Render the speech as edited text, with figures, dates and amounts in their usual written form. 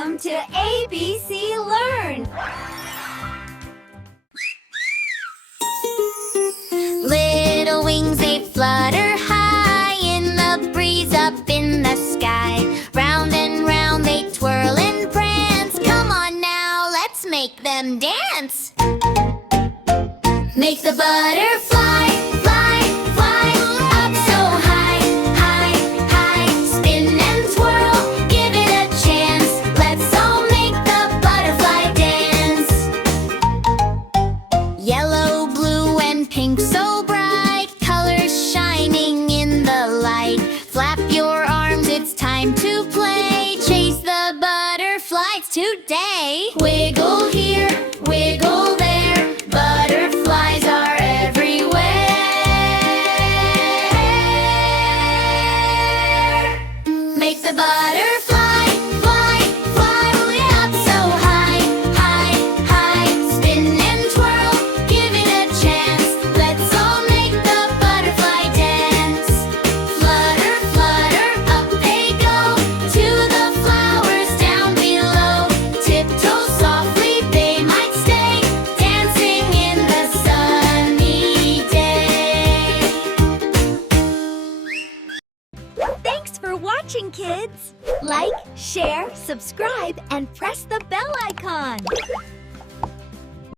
Welcome to ABC Learn! Little wings, they flutter high in the breeze up in the sky. Round and round they twirl and prance. Come on now, let's make them dance. Make the butterfly fly, fly up so high, high, high. Spin and twirl, give it a chance. Let's all make the butterfly dance. Yellow, blue, and pink, so bright, colors shining in the light. Flap your arms, it's time to play. Chase the butterflies today. Wiggle here, wiggle there. Butterflies are everywhere. Make the butterfly fly, fly up so high, high, high. Spin and twirl, give it a chance. Let's all make the butterfly dance. Flutter, flutter, up they go to the flowers down below. Tiptoe softly, they might stay dancing in the sunny day. Thanks for watching, kids! Like, share, subscribe, and press the bell icon!